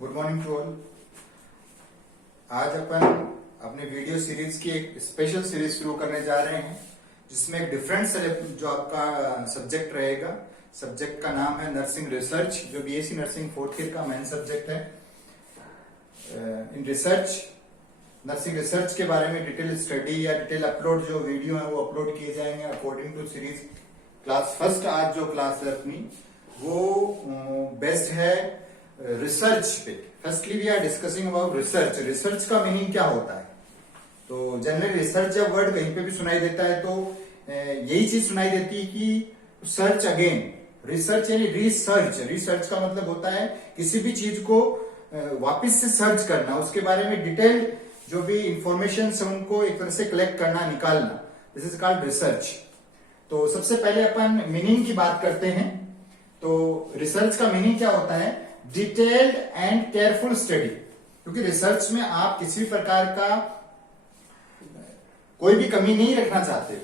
Good morning to all. आज अपन अपने video series की एक स्पेशल सीरीज शुरू करने जा रहे हैं जिसमें एक डिफरेंट जो आपका सब्जेक्ट रहेगा। सब्जेक्ट का नाम है नर्सिंग रिसर्च, जो बीएससी नर्सिंग फोर्थ ईयर का मेन सब्जेक्ट है। इन रिसर्च नर्सिंग रिसर्च के बारे में डिटेल स्टडी या डिटेल अपलोड जो वीडियो है वो अपलोड किए जाएंगे according to series. Class first आज जो क्लास है अपनी वो बेस्ड है रिसर्च पे। Firstly we are discussing about research. Research का मीनिंग क्या होता है? तो जनरली रिसर्च जब वर्ड कहीं पे भी सुनाई देता है तो यही चीज सुनाई देती है कि सर्च अगेन। रिसर्च यानी रिसर्च। रिसर्च का मतलब होता है किसी भी चीज को वापस से सर्च करना, उसके बारे में डिटेल्ड जो भी इंफॉर्मेशन है उनको एक तरह से कलेक्ट करना, निकालना। This is called research. तो सबसे पहले अपन मीनिंग की बात करते हैं। तो रिसर्च का मीनिंग क्या होता है? Detailed and careful study. क्योंकि रिसर्च में आप किसी भी प्रकार का कोई भी कमी नहीं रखना चाहते हो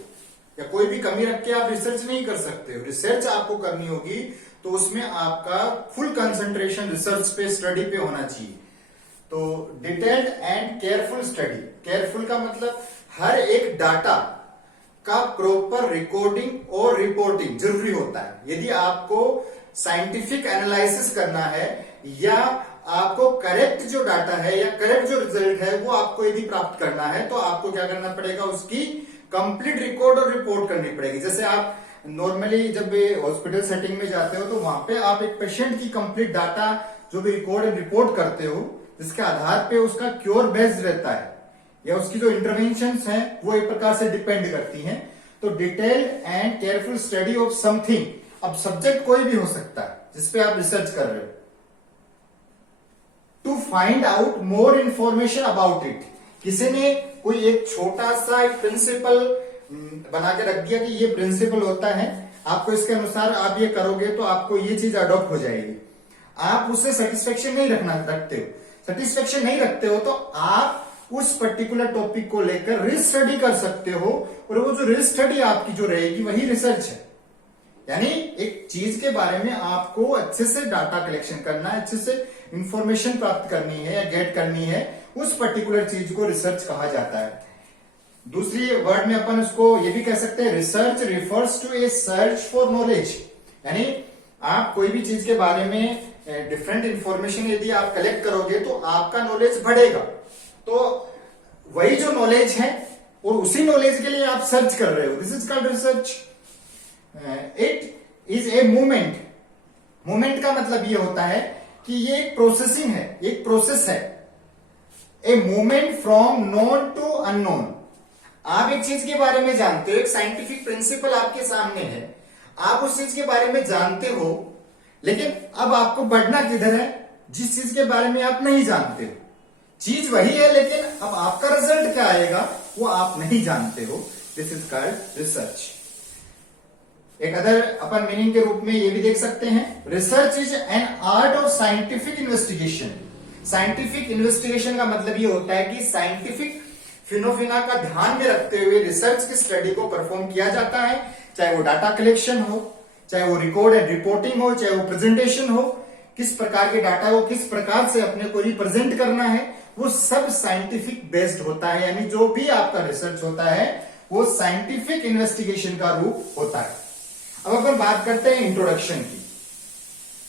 या कोई भी कमी रख के आप रिसर्च नहीं कर सकते हो। रिसर्च आपको करनी होगी तो उसमें आपका फुल कंसंट्रेशन रिसर्च पे, स्टडी पे होना चाहिए। तो detailed and careful study. Careful का मतलब हर एक डाटा का प्रॉपर रिकॉर्डिंग और रिपोर्टिंग जरूरी होता है। यदि आपको साइंटिफिक एनालिसिस करना है या आपको करेक्ट जो डाटा है या करेक्ट जो रिजल्ट है वो आपको यदि प्राप्त करना है तो आपको क्या करना पड़ेगा? उसकी कंप्लीट रिकॉर्ड और रिपोर्ट करनी पड़ेगी। जैसे आप नॉर्मली जब हॉस्पिटल सेटिंग में जाते हो तो वहां पे आप एक पेशेंट की कंप्लीट डाटा जो भी रिकॉर्ड एंड रिपोर्ट करते हो, जिसके आधार पे उसका क्योर बेस्ड रहता है या उसकी जो इंटरवेंशंस हैं वो एक प्रकार से डिपेंड करती हैं। तो detailed and careful study of something. अब सब्जेक्ट कोई भी हो सकता है जिसपे आप रिसर्च कर रहे हो। To find out more information about it. किसी ने कोई एक छोटा सा एक प्रिंसिपल बना के रख दिया कि ये प्रिंसिपल होता है, आपको इसके अनुसार आप ये करोगे तो आपको ये चीज अडॉप्ट हो जाएगी। आप उससे सेटिस्फेक्शन नहीं रखते हो। सेटिस्फेक्शन नहीं रखते हो तो आप उस पर्टिकुलर टॉपिक को लेकर रिसर्च स्टडी कर सकते हो और वो जो रिसर्च स्टडी आपकी जो रहेगी वही रिसर्च है। यानी एक चीज के बारे में आपको अच्छे से डाटा कलेक्शन करना है, अच्छे से इंफॉर्मेशन प्राप्त करनी है या गेट करनी है, उस पर्टिकुलर चीज को रिसर्च कहा जाता है। दूसरी वर्ड में अपन उसको ये भी कह सकते हैं, research refers to a search for knowledge. यानी आप कोई भी चीज के बारे में डिफरेंट इंफॉर्मेशन यदि आप कलेक्ट करोगे तो आपका नॉलेज बढ़ेगा। तो वही जो नॉलेज है और उसी नॉलेज के लिए आप सर्च कर रहे हो। This is called research. It is a movement. Movement का मतलब ये होता है कि ये एक प्रोसेसिंग है, एक प्रोसेस है। A movement from known to unknown. आप एक चीज के बारे में जानते हो, एक साइंटिफिक प्रिंसिपल आपके सामने है, आप उस चीज के बारे में जानते हो, लेकिन अब आपको बढ़ना किधर है? जिस चीज के बारे में आप नहीं जानते हो। चीज वही है लेकिन अब आपका रिजल्ट क्या आएगा वो आप नहीं जानते हो। This is called research. एक अदर अपन मीनिंग के रूप में ये भी देख सकते हैं, research is an art of scientific investigation. Scientific investigation का मतलब ये होता है कि साइंटिफिक फिनोमिना का ध्यान में रखते हुए रिसर्च की स्टडी को परफॉर्म किया जाता है। चाहे वो डाटा कलेक्शन हो, चाहे वो रिकॉर्ड एंड रिपोर्टिंग हो, चाहे वो प्रेजेंटेशन हो, किस प्रकार के डाटा को किस प्रकार से अपने को रिप्रेजेंट करना है, वो सब साइंटिफिक बेस्ड होता है। यानी जो भी आपका रिसर्च होता है वो साइंटिफिक इन्वेस्टिगेशन का रूप होता है। अब अपन बात करते हैं इंट्रोडक्शन की।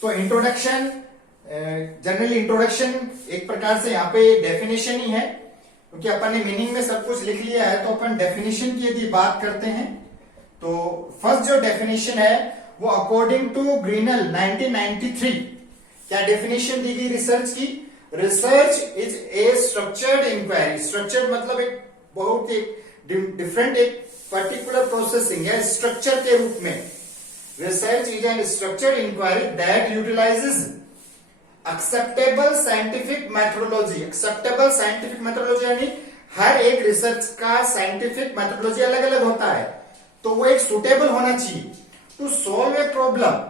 तो इंट्रोडक्शन जनरली इंट्रोडक्शन एक प्रकार से यहाँ पे डेफिनेशन ही है, क्योंकि अपन ने मीनिंग में सब कुछ लिख लिया है। तो अपन डेफिनेशन की यदि बात करते हैं तो फर्स्ट जो डेफिनेशन है वो अकॉर्डिंग टू ग्रीनल 1993 क्या डेफिनेशन दी गई रिसर्च की? Research is a structured inquiry. Structured मतलब एक बहुत डिफरेंट एक पर्टिकुलर प्रोसेसिंग है स्ट्रक्चर के रूप में। Research is an structured inquiry that utilises acceptable scientific methodology. Acceptable scientific methodology यानी हर एक रिसर्च का साइंटिफिक मेथोडोलॉजी अलग अलग होता है, तो वो एक सुटेबल होना चाहिए टू सोल्व ए प्रॉब्लम।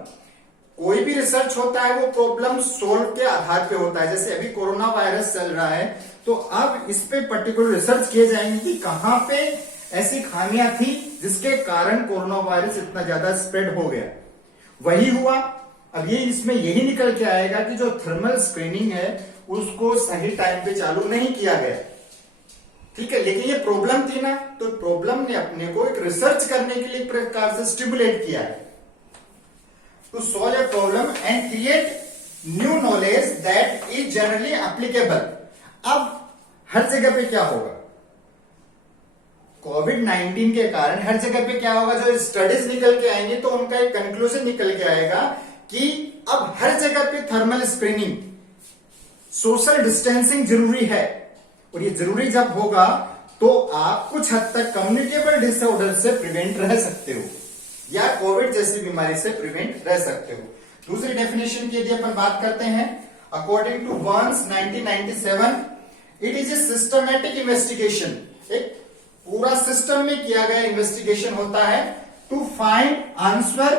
कोई भी रिसर्च होता है वो प्रॉब्लम सोल्व के आधार पे होता है। जैसे अभी कोरोना वायरस चल रहा है तो अब इस पे पर्टिकुलर रिसर्च किए जाएंगे कि कहां पे ऐसी खामियां थी जिसके कारण कोरोना वायरस इतना ज्यादा स्प्रेड हो गया। वही हुआ अब ये इसमें यही निकल के आएगा कि जो थर्मल स्क्रीनिंग है उसको सही टाइम पे चालू नहीं किया गया, ठीक है। लेकिन ये प्रॉब्लम थी ना, तो प्रॉब्लम ने अपने को एक रिसर्च करने के लिए एक प्रकार से स्टिमुलेट किया है to solve a problem and create new knowledge that is generally applicable. अब हर जगह पे क्या होगा, कोविड-19 के कारण हर जगह पे क्या होगा, जो स्टडीज निकल के आएंगे तो उनका एक कंक्लूजन निकल के आएगा कि अब हर जगह पे थर्मल स्क्रीनिंग, सोशल डिस्टेंसिंग जरूरी है। और ये जरूरी जब होगा तो आप कुछ हद तक कम्युनिकेबल डिसऑर्डर से प्रिवेंट रह सकते हो या कोविड जैसी बीमारी से प्रिवेंट रह सकते हो। दूसरी डेफिनेशन की यदि अपन बात करते हैं, according to Burns 1997, it is a systematic investigation, एक पूरा सिस्टम में किया गया इन्वेस्टिगेशन होता है to find answer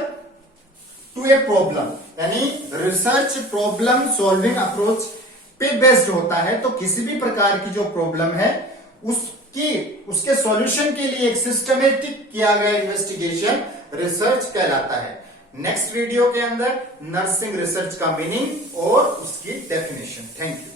to a problem, यानी रिसर्च प्रॉब्लम सॉल्विंग अप्रोच पे बेस्ड होता है। तो किसी भी प्रकार की जो प्रॉब्लम है उसके सॉल्यूशन के लिए एक सिस्टमेटिक किया गया इन्वेस्टिगेशन रिसर्च कहलाता है। नेक्स्ट वीडियो के अंदर नर्सिंग रिसर्च का मीनिंग और उसकी डेफिनेशन। Thank you.